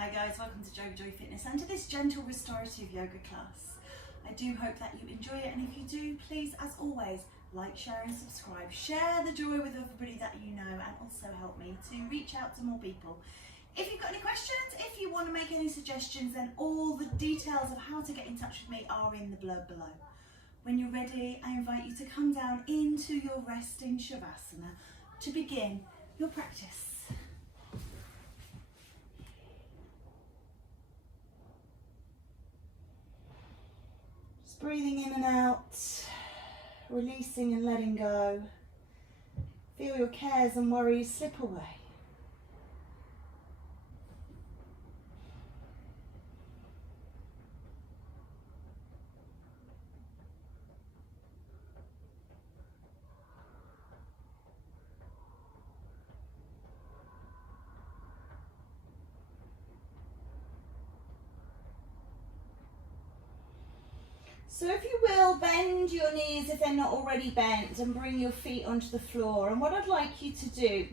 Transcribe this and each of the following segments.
Hi guys, welcome to JoeGa Joy Fitness and to this gentle restorative yoga class. I do hope that you enjoy it, and if you do, please, as always, like, share and subscribe. Share the joy with everybody that you know, and also help me to reach out to more people. If you've got any questions, if you want to make any suggestions, then all the details of how to get in touch with me are in the blurb below. When you're ready, I invite you to come down into your resting Shavasana to begin your practice. Breathing in and out, releasing and letting go. Feel your cares and worries slip away. So if you will, bend your knees if they're not already bent and bring your feet onto the floor. And what I'd like you to do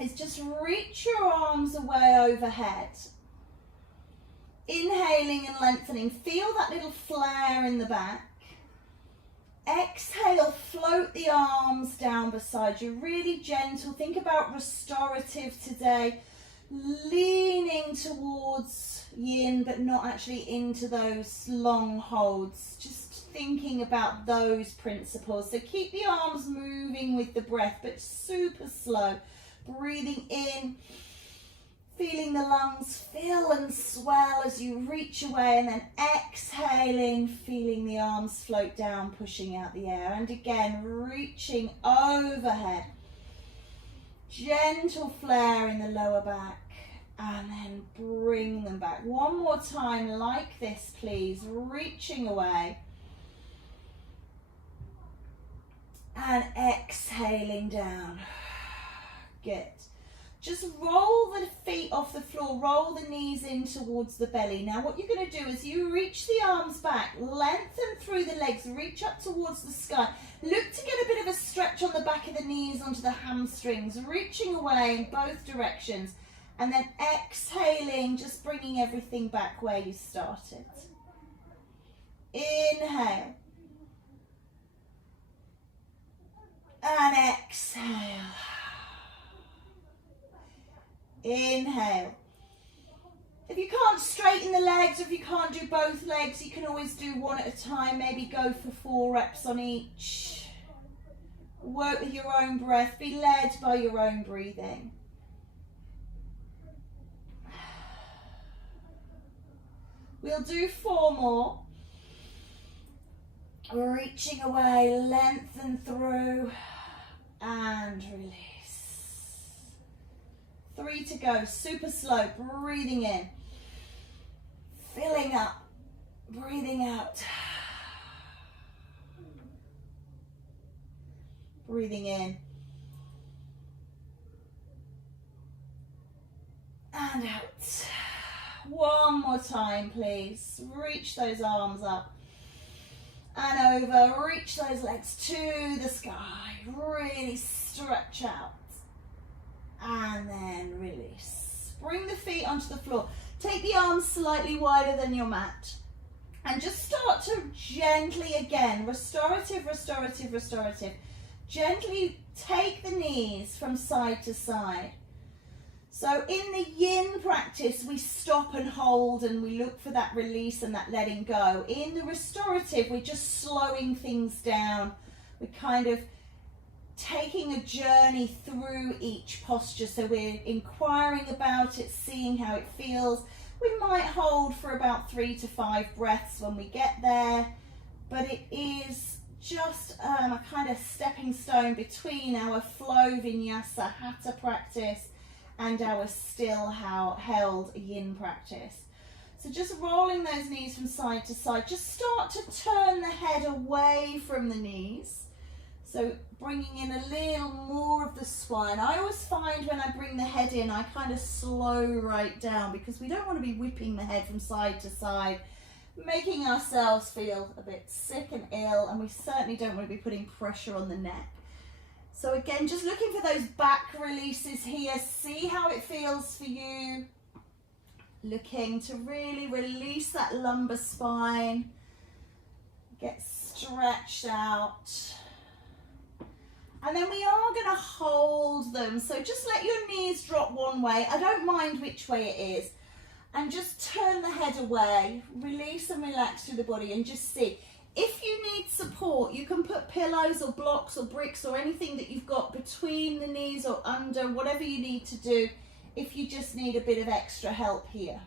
is just reach your arms away overhead. Inhaling and lengthening. Feel that little flare in the back. Exhale, float the arms down beside you. Really gentle. Think about restorative today. Leaning towards yin, but not actually into those long holds. Just thinking about those principles. So keep the arms moving with the breath, but super slow. Breathing in, feeling the lungs fill and swell as you reach away, and then exhaling, feeling the arms float down, pushing out the air. And again, reaching overhead. Gentle flare in the lower back. And then bring them back. One more time like this, please. Reaching away. And exhaling down. Good. Just roll the feet off the floor. Roll the knees in towards the belly. Now what you're going to do is you reach the arms back. Lengthen through the legs. Reach up towards the sky. Look to get a bit of a stretch on the back of the knees onto the hamstrings. Reaching away in both directions. And then exhaling, just bringing everything back where you started. Inhale. And exhale. Inhale. If you can't straighten the legs, or if you can't do both legs, you can always do one at a time. Maybe go for 4 reps on each. Work with your own breath. Be led by your own breathing. We'll do 4 more. Reaching away, lengthen through, and release. 3 to go, super slow, breathing in. Filling up, breathing out. Breathing in. And out. One more time, please. Reach those arms up and over. Reach those legs to the sky. Really stretch out. And then release. Bring the feet onto the floor. Take the arms slightly wider than your mat. And just start to gently, again, restorative, restorative, restorative. Gently take the knees from side to side. So in the yin practice, we stop and hold and we look for that release and that letting go. In the restorative, we're just slowing things down. We're kind of taking a journey through each posture. So we're inquiring about it, seeing how it feels. We might hold for about 3 to 5 breaths when we get there, but it is just a kind of stepping stone between our flow vinyasa hatha practice and our still held yin practice. So just rolling those knees from side to side. Just start to turn the head away from the knees. So bringing in a little more of the spine. I always find when I bring the head in, I kind of slow right down because we don't want to be whipping the head from side to side, making ourselves feel a bit sick and ill, and we certainly don't want to be putting pressure on the neck. So again, just looking for those back releases here. See how it feels for you. Looking to really release that lumbar spine. Get stretched out. And then we are going to hold them. So just let your knees drop one way. I don't mind which way it is. And just turn the head away. Release and relax through the body and just see. If you need support, you can put pillows or blocks or bricks or anything that you've got between the knees or under, whatever you need to do, if you just need a bit of extra help here.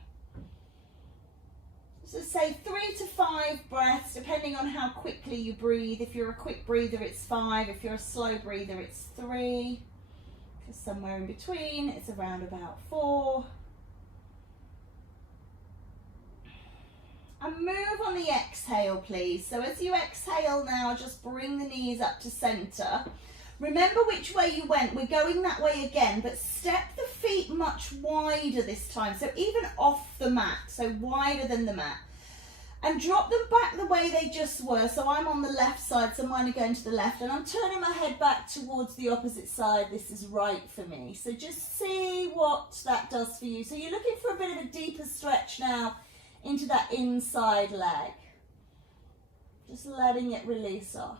So say 3 to 5 breaths, depending on how quickly you breathe. If you're a quick breather, it's 5. If you're a slow breather, it's 3. Because somewhere in between, it's around about 4. And move on the exhale, please. So as you exhale now, just bring the knees up to center. Remember which way you went. We're going that way again, but step the feet much wider this time. So even off the mat, so wider than the mat. And drop them back the way they just were. So I'm on the left side, so mine are going to the left. And I'm turning my head back towards the opposite side. This is right for me. So just see what that does for you. So you're looking for a bit of a deeper stretch now into that inside leg. Just letting it release off.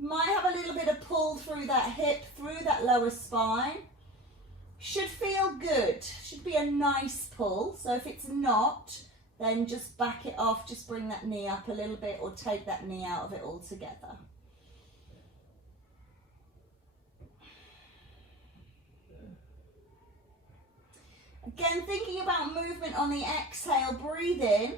You might have a little bit of pull through that hip, through that lower spine. Should feel good. Should be a nice pull. So if it's not, then just back it off. Just bring that knee up a little bit or take that knee out of it altogether. Again, thinking about movement on the exhale, breathe in.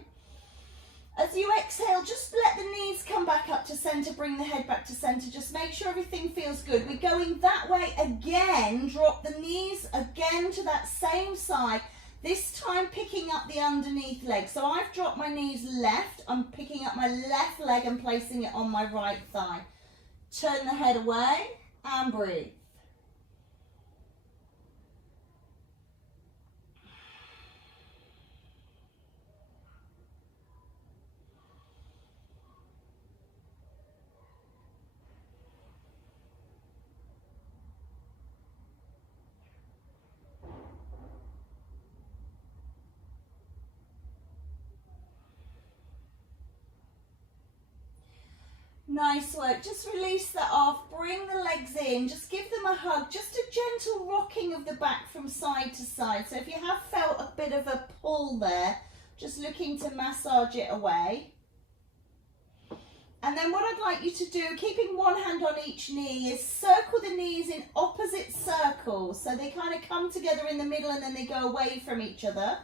As you exhale, just let the knees come back up to center, bring the head back to center. Just make sure everything feels good. We're going that way again. Drop the knees again to that same side. This time picking up the underneath leg. So I've dropped my knees left. I'm picking up my left leg and placing it on my right thigh. Turn the head away and breathe. Nice work. Just release that off. Bring the legs in. Just give them a hug. Just a gentle rocking of the back from side to side. So if you have felt a bit of a pull there, just looking to massage it away. And then what I'd like you to do, keeping one hand on each knee, is circle the knees in opposite circles. So they kind of come together in the middle and then they go away from each other.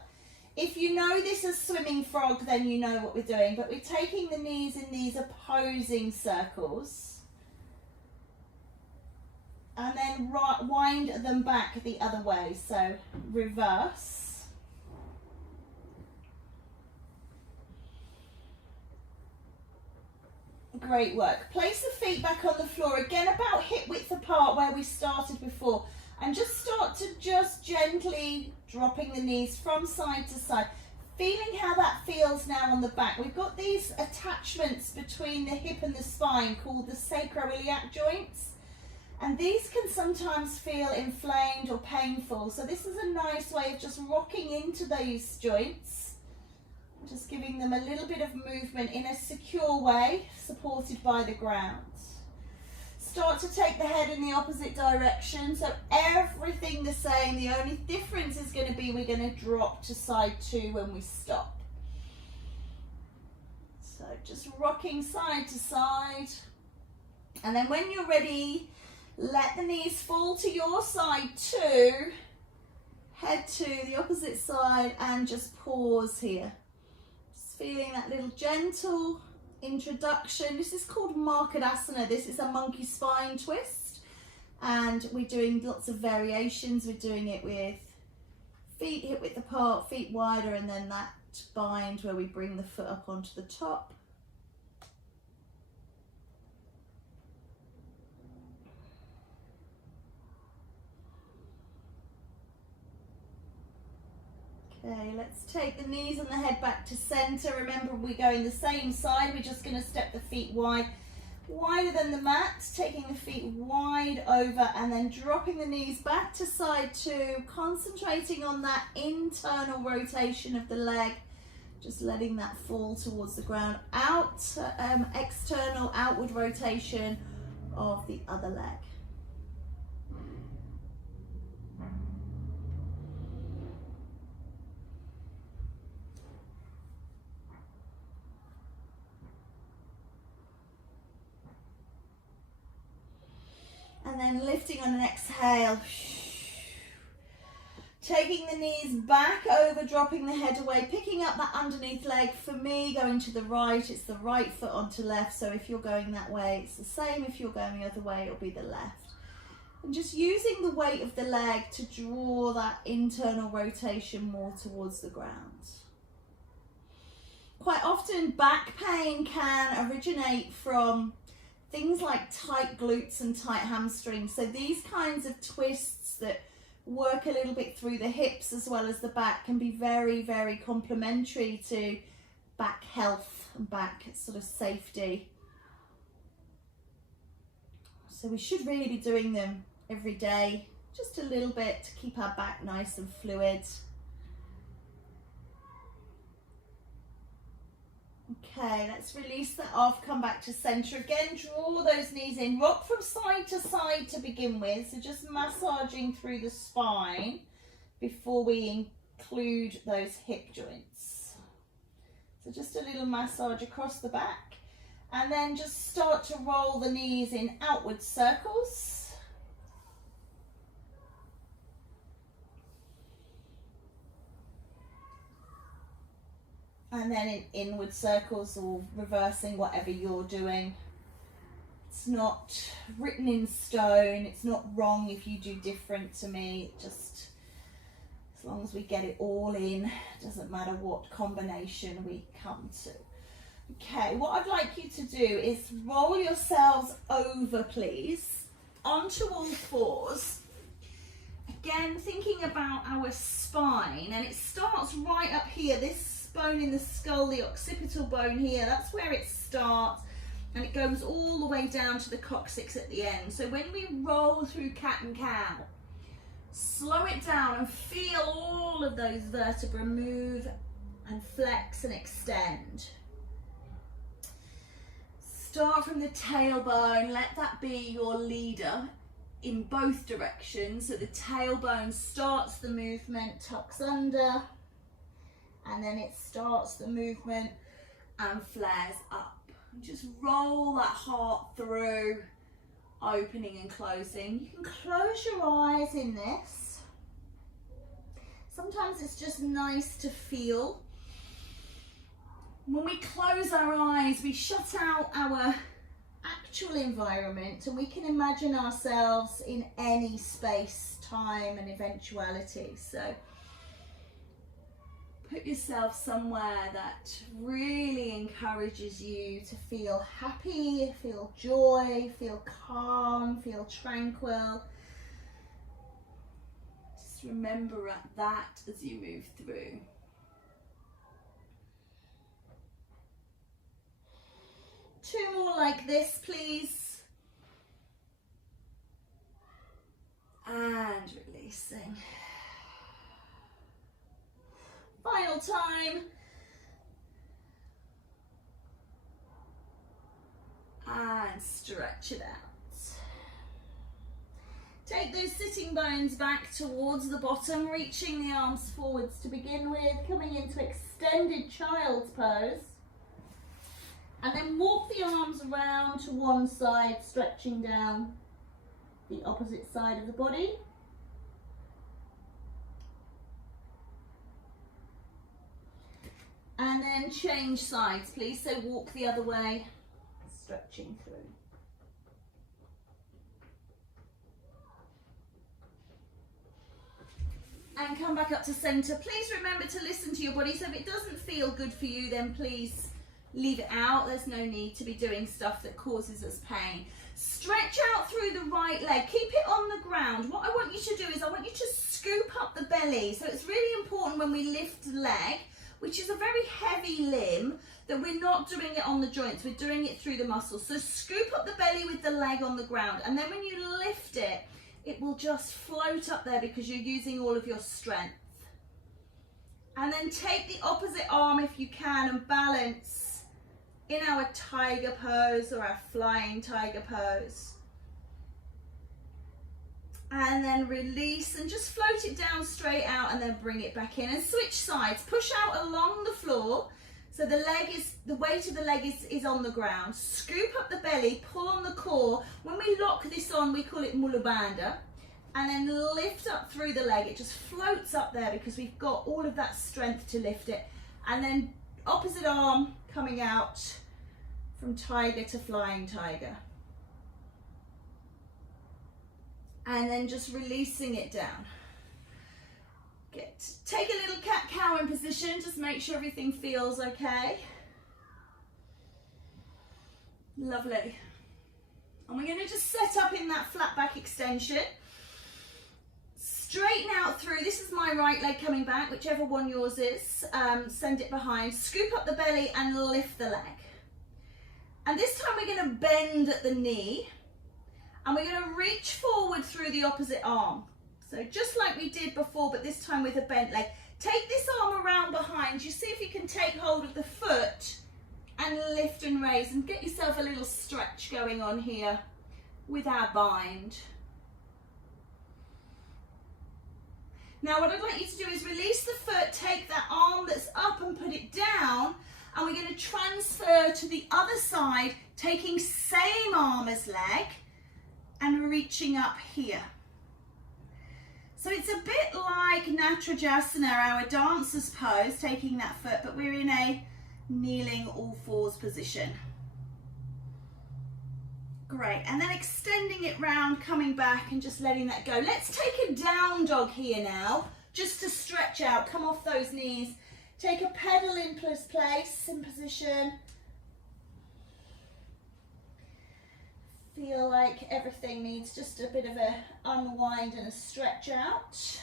If you know this as swimming frog, then you know what we're doing. But we're taking the knees in these opposing circles. And then wind them back the other way. So reverse. Great work. Place the feet back on the floor. Again, about hip width apart where we started before. And just start to just gently dropping the knees from side to side. Feeling how that feels now on the back. We've got these attachments between the hip and the spine called the sacroiliac joints. And these can sometimes feel inflamed or painful. So this is a nice way of just rocking into those joints. Just giving them a little bit of movement in a secure way, supported by the ground. Start to take the head in the opposite direction. So everything the same. The only difference is going to be we're going to drop to side 2 when we stop. So just rocking side to side. And then when you're ready, let the knees fall to your side too. Head to the opposite side and just pause here. Just feeling that little gentle introduction. This is called Matanasana. This is a monkey spine twist, and we're doing lots of variations. We're doing it with feet hip width apart, feet wider, and then that bind where we bring the foot up onto the top. Okay, let's take the knees and the head back to center. Remember, we're going the same side. We're just going to step the feet wide. wider than the mat, taking the feet wide over and then dropping the knees back to side two, concentrating on that internal rotation of the leg, just letting that fall towards the ground. External outward rotation of the other leg. And then lifting on an exhale. Taking the knees back over, dropping the head away, picking up that underneath leg. For me, going to the right, it's the right foot onto left. So if you're going that way, it's the same. If you're going the other way, it'll be the left. And just using the weight of the leg to draw that internal rotation more towards the ground. Quite often, back pain can originate from things like tight glutes and tight hamstrings. So these kinds of twists that work a little bit through the hips as well as the back can be very, very complementary to back health and back sort of safety. So we should really be doing them every day, just a little bit to keep our back nice and fluid. Okay, let's release that off, come back to center again, draw those knees in, rock from side to side to begin with, so just massaging through the spine before we include those hip joints. So just a little massage across the back, and then just start to roll the knees in outward circles. And then in inward circles, or reversing, whatever you're doing. It's not written in stone. It's not wrong if you do different to me. Just as long as we get it all in, doesn't matter what combination we come to. Okay, what I'd like you to do is roll yourselves over, please, onto all fours. Again, thinking about our spine, and it starts right up here, this bone in the skull, the occipital bone here, that's where it starts, and it goes all the way down to the coccyx at the end. So when we roll through cat and cow, slow it down and feel all of those vertebrae move and flex and extend. Start from the tailbone, let that be your leader in both directions. So the tailbone starts the movement, tucks under, and then it starts the movement and flares up. And just roll that heart through, opening and closing. You can close your eyes in this. Sometimes it's just nice to feel. When we close our eyes, we shut out our actual environment and we can imagine ourselves in any space, time and eventuality. So put yourself somewhere that really encourages you to feel happy, feel joy, feel calm, feel tranquil. Just remember that as you move through. Two more like this, please. And releasing. Final time. And stretch it out. Take those sitting bones back towards the bottom, reaching the arms forwards to begin with, coming into extended child's pose. And then walk the arms around to one side, stretching down the opposite side of the body. And then change sides, please. So walk the other way, stretching through. And come back up to center. Please remember to listen to your body. So if it doesn't feel good for you, then please leave it out. There's no need to be doing stuff that causes us pain. Stretch out through the right leg. Keep it on the ground. What I want you to do is I want you to scoop up the belly. So it's really important when we lift the leg, which is a very heavy limb, that we're not doing it on the joints, we're doing it through the muscles. So scoop up the belly with the leg on the ground, and then when you lift it, it will just float up there because you're using all of your strength. And then take the opposite arm if you can and balance in our tiger pose or our flying tiger pose. And then release and just float it down straight out and then bring it back in and switch sides. Push out along the floor so the weight of the leg is on the ground. Scoop up the belly, pull on the core. When we lock this on, we call it Mula Bandha. And then lift up through the leg. It just floats up there because we've got all of that strength to lift it. And then opposite arm coming out from tiger to flying tiger. And then just releasing it down. Good. Take a little cat-cow in position. Just make sure everything feels okay. Lovely. And we're going to just set up in that flat back extension. Straighten out through. This is my right leg coming back, whichever one yours is. Send it behind. Scoop up the belly and lift the leg. And this time we're going to bend at the knee. And we're going to reach forward through the opposite arm. So just like we did before, but this time with a bent leg. Take this arm around behind you. See if you can take hold of the foot and lift and raise. And get yourself a little stretch going on here with our bind. Now what I'd like you to do is release the foot, take that arm that's up and put it down. And we're going to transfer to the other side, taking same arm as leg. And reaching up here. So it's a bit like Natrajasana, our dancer's pose, taking that foot, but we're in a kneeling all fours position. Great, and then extending it round, coming back and just letting that go. Let's take a down dog here now, just to stretch out, come off those knees. Take a pedal in place in position. Feel like everything needs just a bit of a unwind and a stretch out.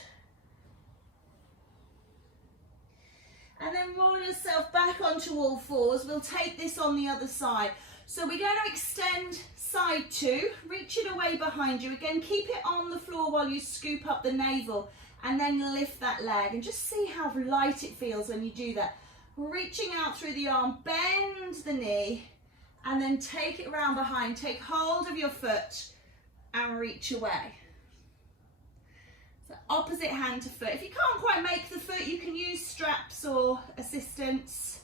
And then roll yourself back onto all fours. We'll take this on the other side. So we're going to extend side two, reach it away behind you. Again, keep it on the floor while you scoop up the navel and then lift that leg and just see how light it feels when you do that. Reaching out through the arm, bend the knee. And then take it around behind, take hold of your foot and reach away. So opposite hand to foot. If you can't quite make the foot, you can use straps or assistance.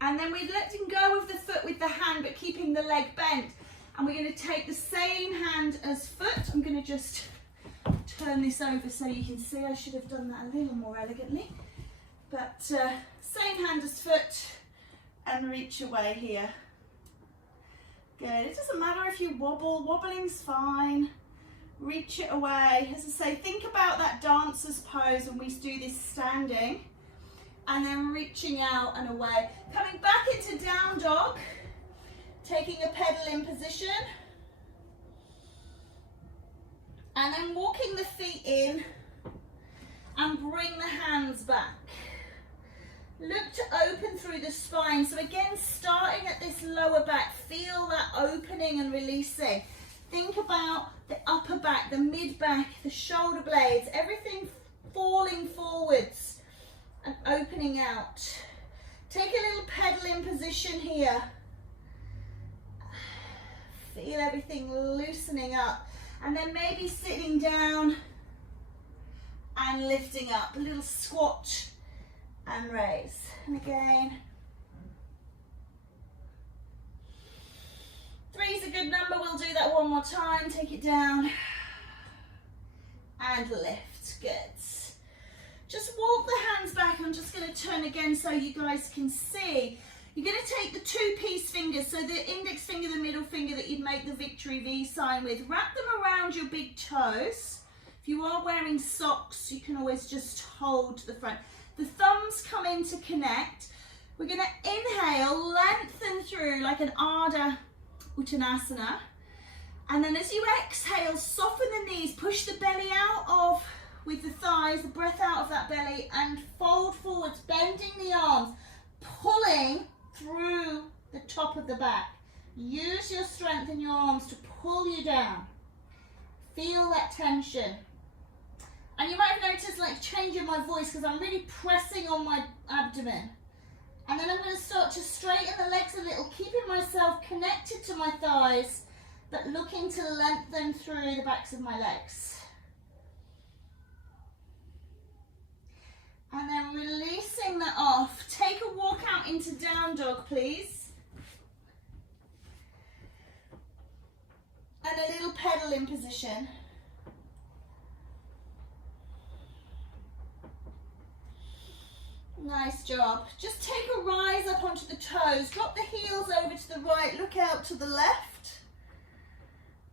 And then we're letting go of the foot with the hand, but keeping the leg bent. And we're going to take the same hand as foot. I'm going to just turn this over so you can see. I should have done that a little more elegantly. But same hand as foot. And reach away here. Good. It doesn't matter if you wobble. Wobbling's fine. Reach it away. As I say, think about that dancer's pose when we do this standing. And then reaching out and away. Coming back into down dog. Taking a pedal in position. And then walking the feet in. And bring the hands back. Look to open through the spine. So again, starting at this lower back, feel that opening and releasing. Think about the upper back, the mid back, the shoulder blades, everything falling forwards and opening out. Take a little pedal in position here. Feel everything loosening up. And then maybe sitting down and lifting up. A little squat. And raise. And again. 3 is a good number. We'll do that one more time. Take it down. And lift. Good. Just walk the hands back. I'm just going to turn again so you guys can see. You're going to take the 2-piece fingers. So the index finger, the middle finger that you'd make the victory V sign with. Wrap them around your big toes. If you are wearing socks, you can always just hold to the front. The thumbs come in to connect. We're going to inhale, lengthen through like an Ardha Uttanasana. And then as you exhale, soften the knees, push the belly out of, with the thighs, the breath out of that belly and fold forwards, bending the arms. pulling through the top of the back. Use your strength in your arms to pull you down. Feel that tension. And you might have noticed like changing my voice because I'm really pressing on my abdomen. And then I'm going to start to straighten the legs a little, keeping myself connected to my thighs, but looking to lengthen through the backs of my legs. And then releasing that off. Take a walk out into down dog, please. And a little pedal in position. Nice job. Just take a rise up onto the toes. Drop the heels over to the right. Look out to the left.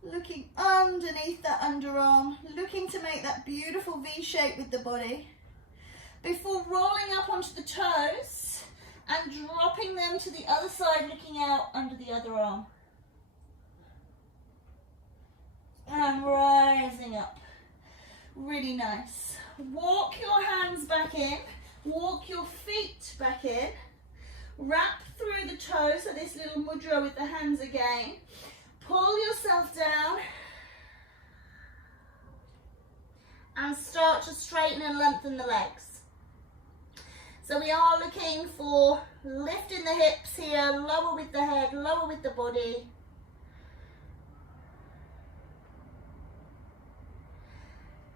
Looking underneath that underarm. Looking to make that beautiful V shape with the body. Before rolling up onto the toes and dropping them to the other side, looking out under the other arm. And rising up. Really nice. Walk your hands back in. Walk your feet back in. Wrap through the toes, so this little mudra with the hands again. Pull yourself down. And start to straighten and lengthen the legs. So we are looking for lifting the hips here, lower with the head, lower with the body.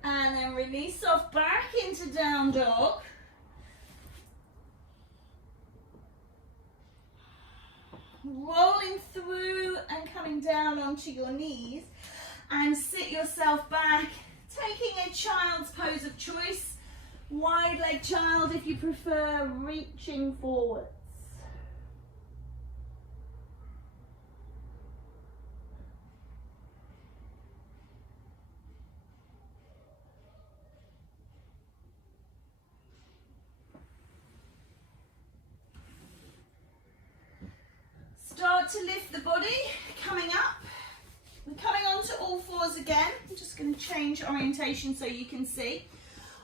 And then release off back into down dog. Rolling through and coming down onto your knees. And sit yourself back, taking a child's pose of choice. Wide leg child if you prefer, reaching forwards. Start to lift the body, coming up. We're coming onto all fours again. I'm just going to change orientation so you can see.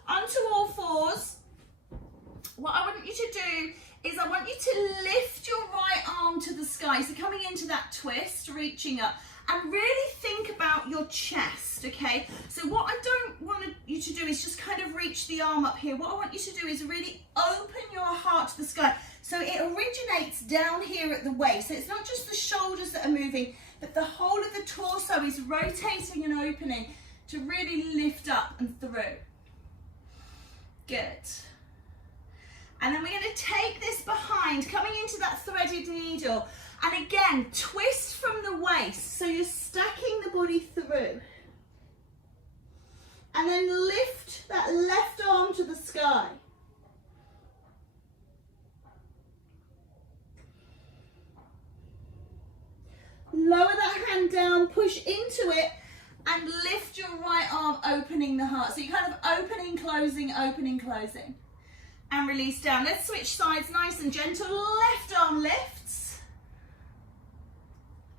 Onto all fours. What I want you to do is I want you to lift your right arm to the sky. So coming into that twist, reaching up. And really think about your chest, okay? So what I don't want you to do is just kind of reach the arm up here. What I want you to do is really open your heart to the sky. So it originates down here at the waist. So it's not just the shoulders that are moving, but the whole of the torso is rotating and opening to really lift up and through. Good. And then we're going to take this behind, coming into that threaded needle. And again, twist from the waist. So you're stacking the body through. And then lift that left arm to the sky. Lower that hand down, push into it, and lift your right arm, opening the heart. So you're kind of opening, closing, and release down. Let's switch sides, nice and gentle. Left arm lifts,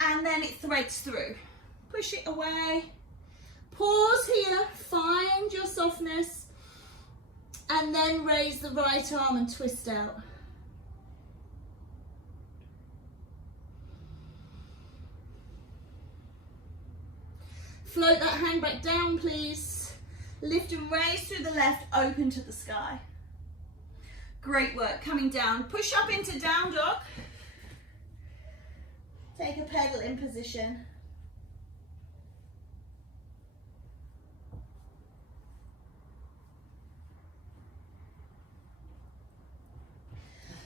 and then it threads through. Push it away. Pause here, find your softness, and then raise the right arm and twist out. Float that hand back down, please. Lift and raise through the left, open to the sky. Great work, coming down. Push up into down dog. Take a pedal in position.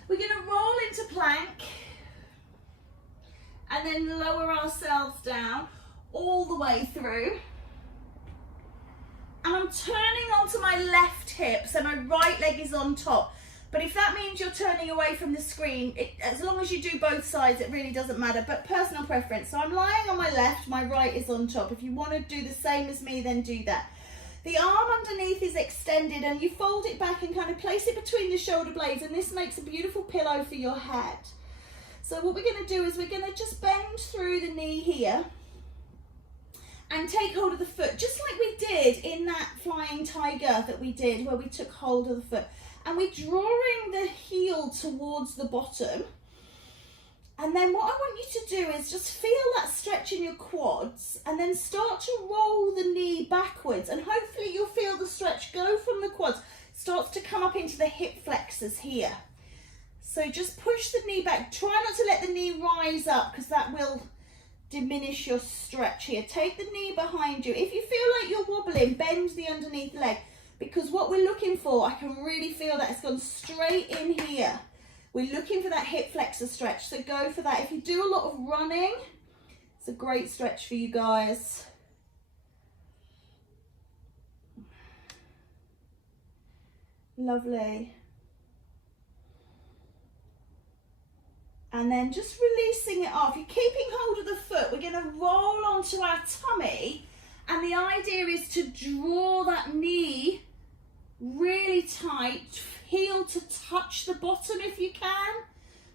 We're going to roll into plank and then lower ourselves down all the way through. And I'm turning onto my left hip, so my right leg is on top. But if that means you're turning away from the screen, as long as you do both sides, it really doesn't matter, but personal preference. So I'm lying on my left, my right is on top. If you want to do the same as me, then do that. The arm underneath is extended and you fold it back and kind of place it between the shoulder blades, and this makes a beautiful pillow for your head. So what we're going to do is we're going to just bend through the knee here and take hold of the foot, just like we did in that flying tiger that we did, where we took hold of the foot. and we're drawing the heel towards the bottom. And then what I want you to do is just feel that stretch in your quads and then start to roll the knee backwards, and hopefully you'll feel the stretch go from the quads, starts to come up into the hip flexors here. So just push the knee back. Try not to let the knee rise up because that will diminish your stretch here. Take the knee behind you. If you feel like you're wobbling, bend the underneath leg, because what we're looking for, I can really feel that it's gone straight in here. We're looking for that hip flexor stretch, so go for that. If you do a lot of running, it's a great stretch for you guys. Lovely. And then just releasing it off. You're keeping hold of the foot. We're going to roll onto our tummy, and the idea is to draw that knee really tight, heel to touch the bottom if you can.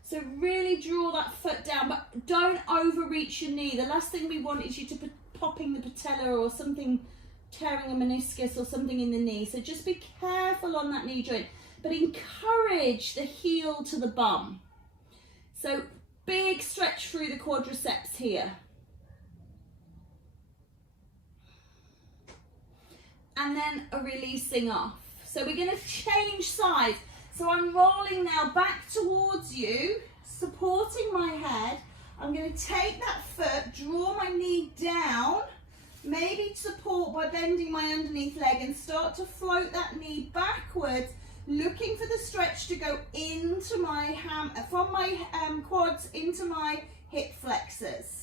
So really draw that foot down, but don't overreach your knee. The last thing we want is you to be popping the patella or something, tearing a meniscus or something in the knee. So just be careful on that knee joint, but encourage the heel to the bum. So big stretch through the quadriceps here. And then a releasing off. So we're going to change sides. So I'm rolling now back towards you, supporting my head. I'm going to take that foot, draw my knee down, maybe support by bending my underneath leg, and start to float that knee backwards, looking for the stretch to go into my from my quads into my hip flexors.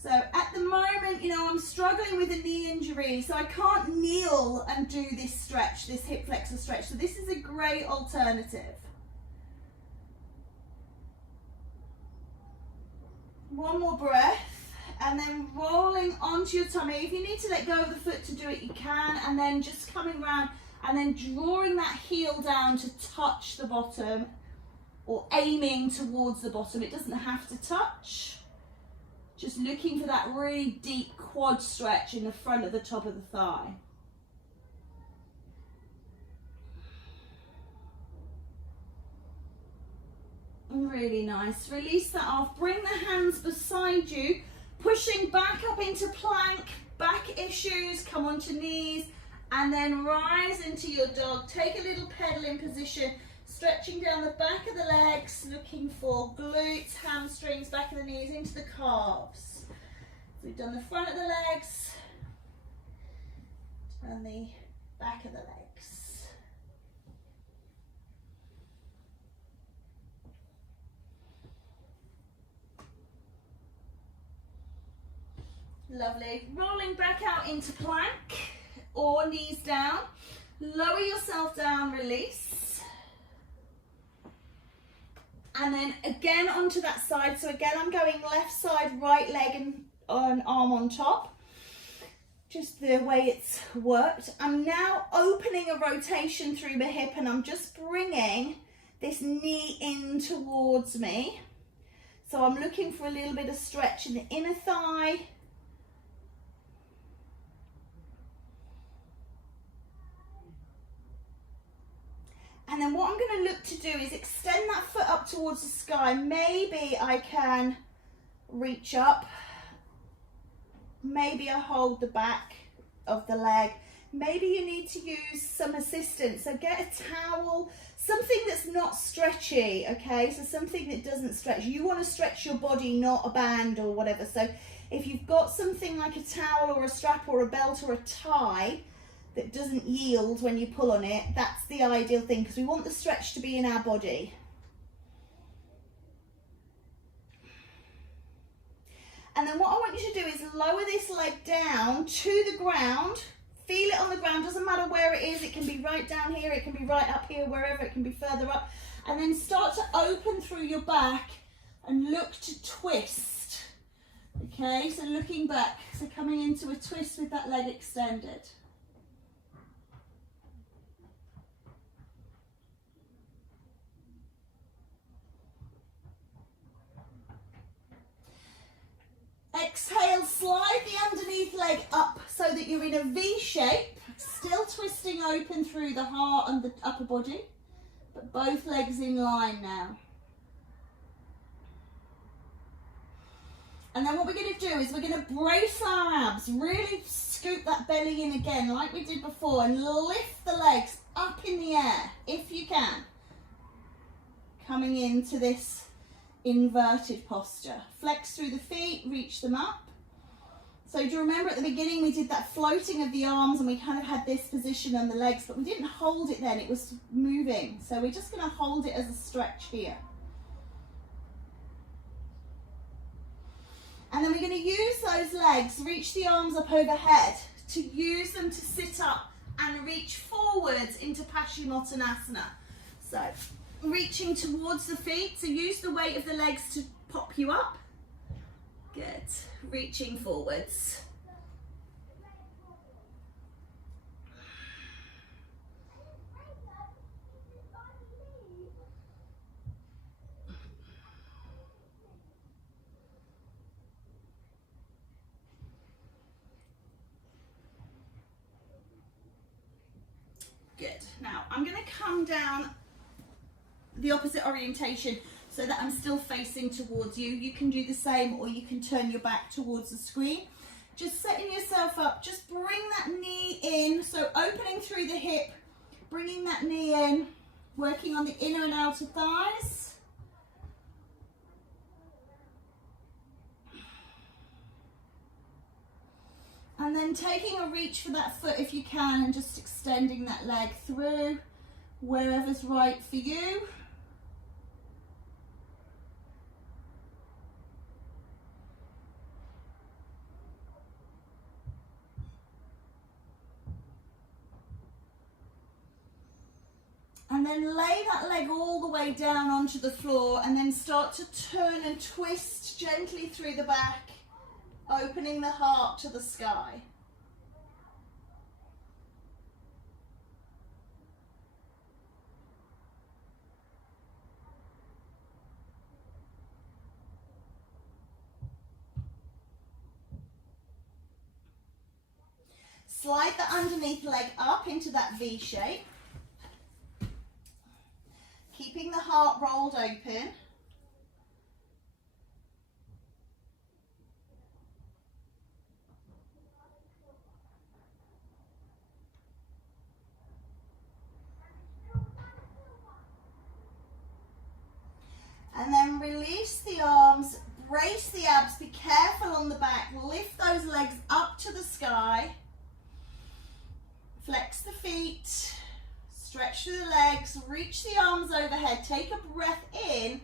So at the moment, you know, I'm struggling with a knee injury, so I can't kneel and do this stretch, this hip flexor stretch. So this is a great alternative. One more breath, and then rolling onto your tummy. If you need to let go of the foot to do it, you can, and then just coming around and then drawing that heel down to touch the bottom, or aiming towards the bottom. It doesn't have to touch. Just looking for that really deep quad stretch in the front of the top of the thigh. Really nice. Release that off. Bring the hands beside you, pushing back up into plank, back issues, come onto knees, and then rise into your dog. Take a little pedaling position, stretching down the back of the legs, looking for glutes, hamstrings, back of the knees, into the calves. So we've done the front of the legs and the back of the legs. Lovely. Rolling back out into plank or knees down. Lower yourself down, release. And then again onto that side. So again, I'm going left side, right leg and an arm on top. Just the way it's worked. I'm now opening a rotation through the hip, and I'm just bringing this knee in towards me. So I'm looking for a little bit of stretch in the inner thigh. And then what I'm going to look to do is extend that foot up towards the sky. Maybe I can reach up. Maybe I hold the back of the leg. Maybe you need to use some assistance. So get a towel, something that's not stretchy, okay? So something that doesn't stretch. You want to stretch your body, not a band or whatever. So if you've got something like a towel or a strap or a belt or a tie that doesn't yield when you pull on it, that's the ideal thing, because we want the stretch to be in our body. And then what I want you to do is lower this leg down to the ground. Feel it on the ground, doesn't matter where it is. It can be right down here, it can be right up here, wherever, it can be further up. And then start to open through your back and look to twist. Okay, so looking back, so coming into a twist with that leg extended. Exhale, slide the underneath leg up so that you're in a V shape. Still twisting open through the heart and the upper body, but both legs in line now. And then what we're going to do is we're going to brace our abs, really scoop that belly in again like we did before, and lift the legs up in the air if you can. Coming into this inverted posture. Flex through the feet, reach them up. So do you remember at the beginning we did that floating of the arms and we kind of had this position on the legs, but we didn't hold it then, it was moving. So we're just going to hold it as a stretch here. And then we're going to use those legs, reach the arms up overhead, to use them to sit up and reach forwards into Pashu Matanasana. So reaching towards the feet, so use the weight of the legs to pop you up. Good. Reaching forwards. Good. Now I'm going to come down the opposite orientation so that I'm still facing towards you. You can do the same, or you can turn your back towards the screen. Just setting yourself up, just bring that knee in, so opening through the hip, bringing that knee in, working on the inner and outer thighs. And then taking a reach for that foot if you can, and just extending that leg through wherever's right for you. And then lay that leg all the way down onto the floor, and then start to turn and twist gently through the back, opening the heart to the sky. Slide the underneath leg up into that V shape. Keeping the heart rolled open. And then release the arms, brace the abs, be careful on the back, lift those legs up to the sky, flex the feet, stretch through the legs, reach the arms overhead, take a breath in,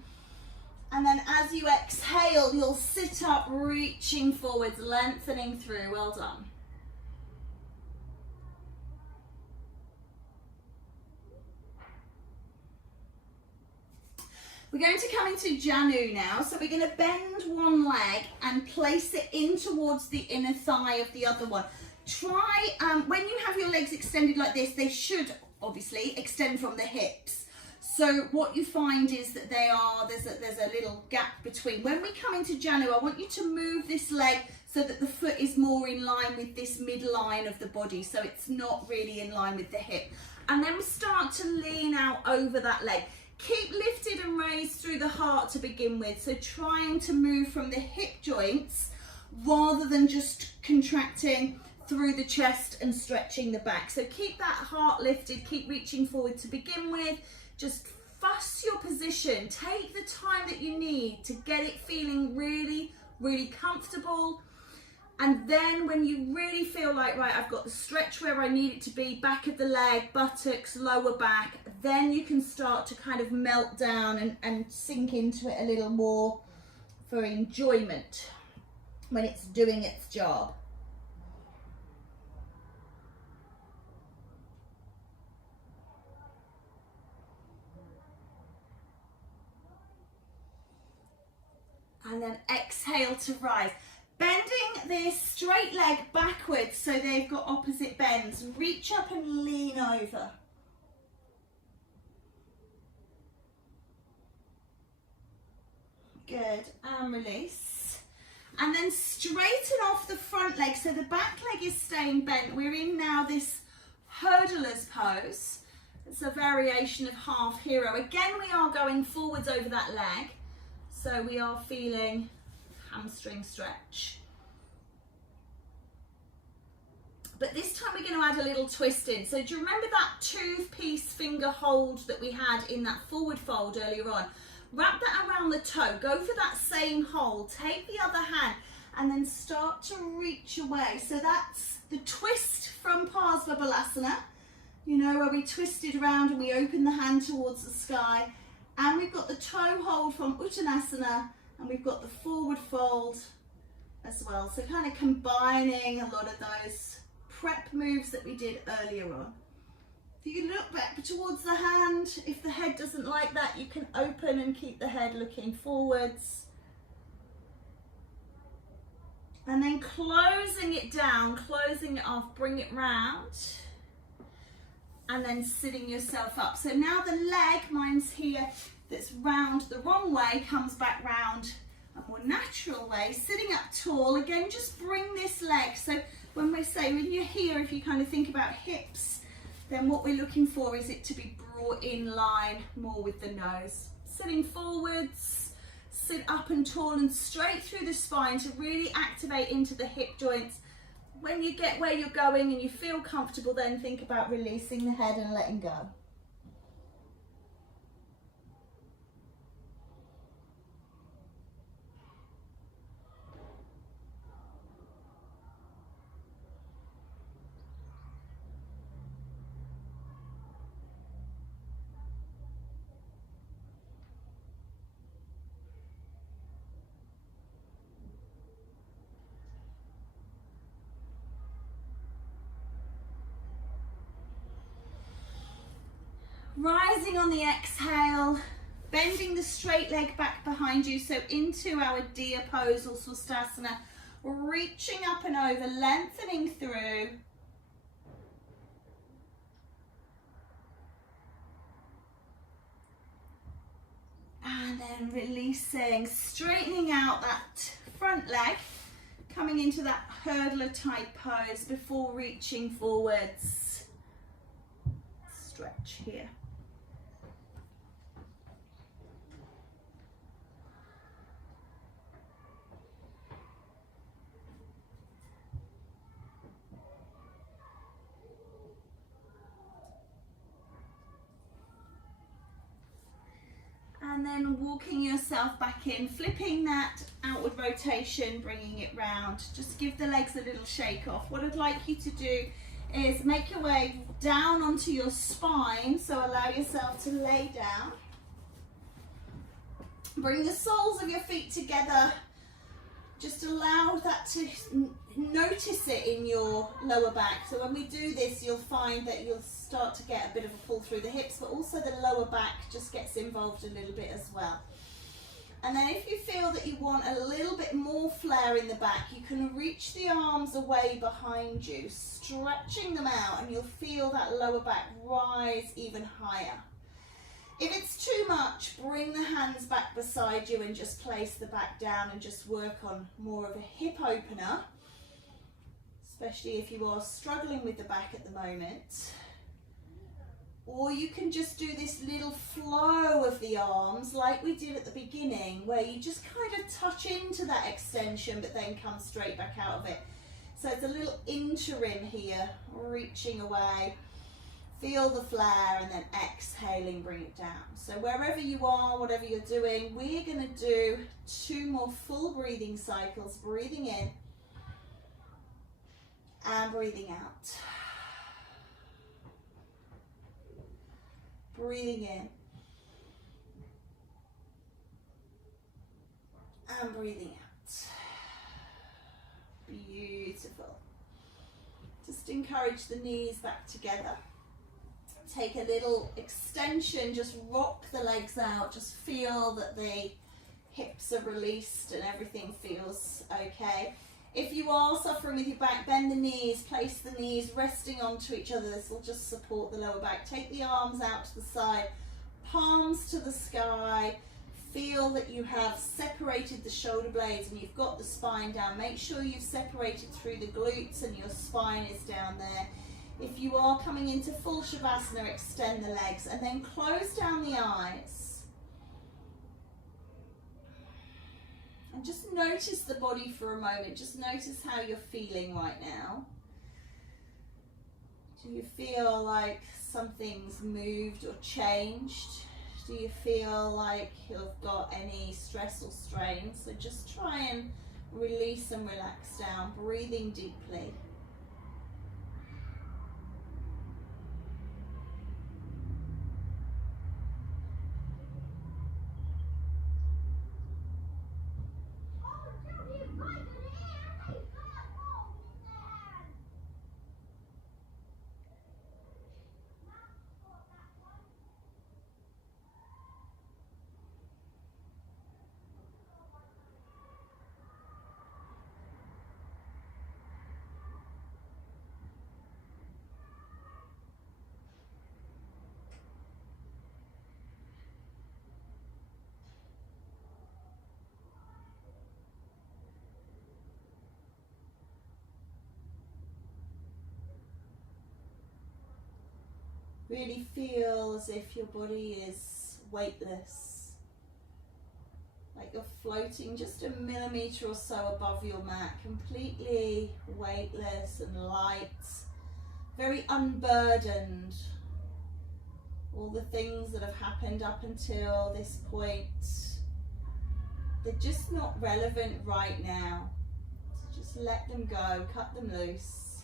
and then as you exhale, you'll sit up, reaching forwards, lengthening through. Well done. We're going to come into Janu now, so we're going to bend one leg and place it in towards the inner thigh of the other one. Try, when you have your legs extended like this, they should obviously extend from the hips. So what you find is that there's a little gap between. When we come into Janu, I want you to move this leg so that the foot is more in line with this midline of the body, so it's not really in line with the hip. And then we start to lean out over that leg. Keep lifted and raised through the heart to begin with, so trying to move from the hip joints rather than just contracting through the chest and stretching the back. So keep that heart lifted, keep reaching forward to begin with. Just fuss your position, take the time that you need to get it feeling really, really comfortable. And then when you really feel like, right, I've got the stretch where I need it to be, back of the leg, buttocks, lower back, then you can start to kind of melt down and sink into it a little more for enjoyment when it's doing its job. And then exhale to rise. Bending this straight leg backwards so they've got opposite bends. Reach up and lean over. Good, and release. And then straighten off the front leg so the back leg is staying bent. We're in now this hurdler's pose. It's a variation of half hero. Again, we are going forwards over that leg. So we are feeling hamstring stretch. But this time we're going to add a little twist in. So do you remember that toothpiece finger hold that we had in that forward fold earlier on? Wrap that around the toe. Go for that same hold. Take the other hand and then start to reach away. So that's the twist from Parsvabalasana, you know, where we twisted around and we open the hand towards the sky. And we've got the toe hold from Uttanasana, and we've got the forward fold as well. So kind of combining a lot of those prep moves that we did earlier on. If you look back towards the hand, if the head doesn't like that, you can open and keep the head looking forwards. And then closing it down, closing it off, bring it round. And then sitting yourself up. So now the leg, mine's here, that's round the wrong way, comes back round a more natural way. Sitting up tall, again, just bring this leg. So when we say, when you're here, if you kind of think about hips, then what we're looking for is it to be brought in line more with the nose. Sitting forwards, sit up and tall and straight through the spine to really activate into the hip joints. When you get where you're going and you feel comfortable, then think about releasing the head and letting go. Rising on the exhale, bending the straight leg back behind you, so into our deer pose or Swastasana, reaching up and over, lengthening through. And then releasing, straightening out that front leg, coming into that hurdler type pose before reaching forwards. Stretch here. And then walking yourself back in, flipping that outward rotation, bringing it round. Just give the legs a little shake off. What I'd like you to do is make your way down onto your spine, so allow yourself to lay down. Bring the soles of your feet together. Just allow that to notice it in your lower back. So when we do this, you'll find that you'll start to get a bit of a pull through the hips, but also the lower back just gets involved a little bit as well. And then if you feel that you want a little bit more flare in the back, you can reach the arms away behind you, stretching them out, and you'll feel that lower back rise even higher. If it's too much, bring the hands back beside you and just place the back down and just work on more of a hip opener, especially if you are struggling with the back at the moment. Or you can just do this little flow of the arms like we did at the beginning, where you just kind of touch into that extension but then come straight back out of it. So it's a little interim here, reaching away. Feel the flare and then exhaling, bring it down. So wherever you are, whatever you're doing, we're going to do 2 more full breathing cycles, breathing in and breathing out. Breathing in and breathing out. Beautiful. Just encourage the knees back together. Take a little extension, just rock the legs out, just feel that the hips are released and everything feels okay. If you are suffering with your back, bend the knees, place the knees resting onto each other. This will just support the lower back. Take the arms out to the side, palms to the sky. Feel that you have separated the shoulder blades and you've got the spine down. Make sure you've separated through the glutes and your spine is down there. If you are coming into full Shavasana, extend the legs and then close down the eyes. And just notice the body for a moment. Just notice how you're feeling right now. Do you feel like something's moved or changed? Do you feel like you've got any stress or strain? So just try and release and relax down, breathing deeply. Really feel as if your body is weightless, like you're floating just a millimetre or so above your mat, completely weightless and light, very unburdened. All the things that have happened up until this point, they're just not relevant right now. So just let them go, cut them loose.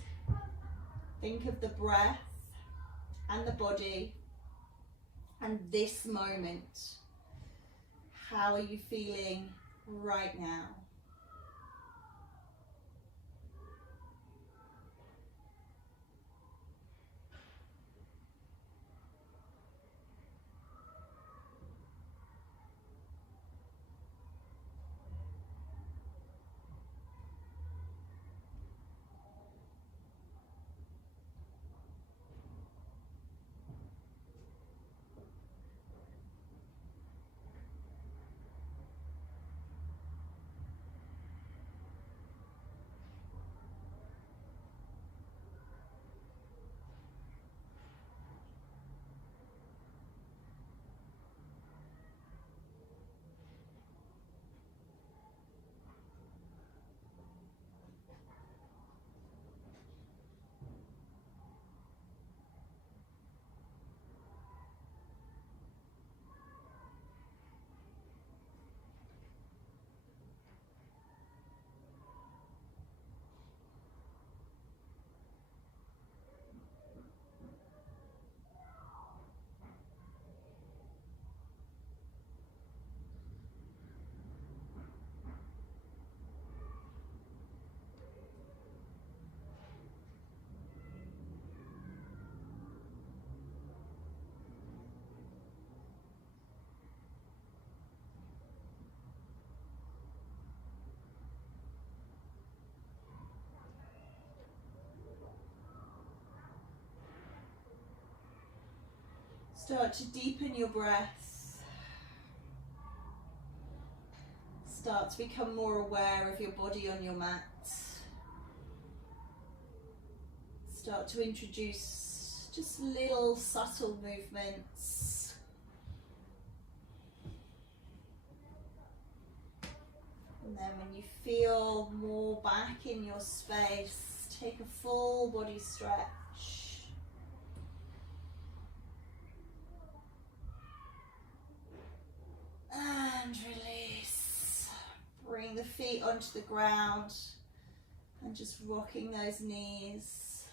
Think of the breath and the body and this moment. How are you feeling right now? Start to deepen your breath. Start to become more aware of your body on your mat. Start to introduce just little subtle movements. And then when you feel more back in your space, take a full body stretch. And release. Bring the feet onto the ground and just rocking those knees.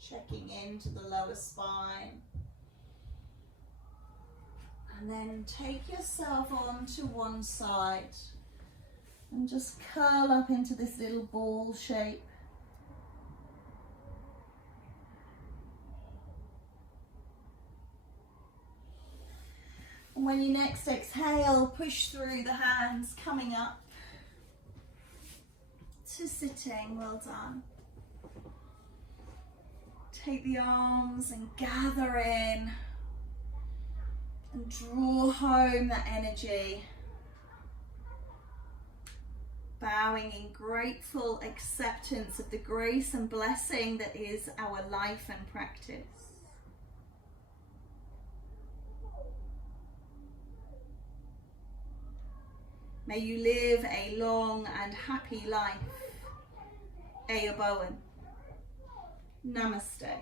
Checking into the lower spine. And then take yourself onto one side and just curl up into this little ball shape. And when you next exhale, push through the hands, coming up to sitting. Well done. Take the arms and gather in and draw home that energy. Bowing in grateful acceptance of the grace and blessing that is our life and practice. May you live a long and happy life. Ayobowen. Namaste.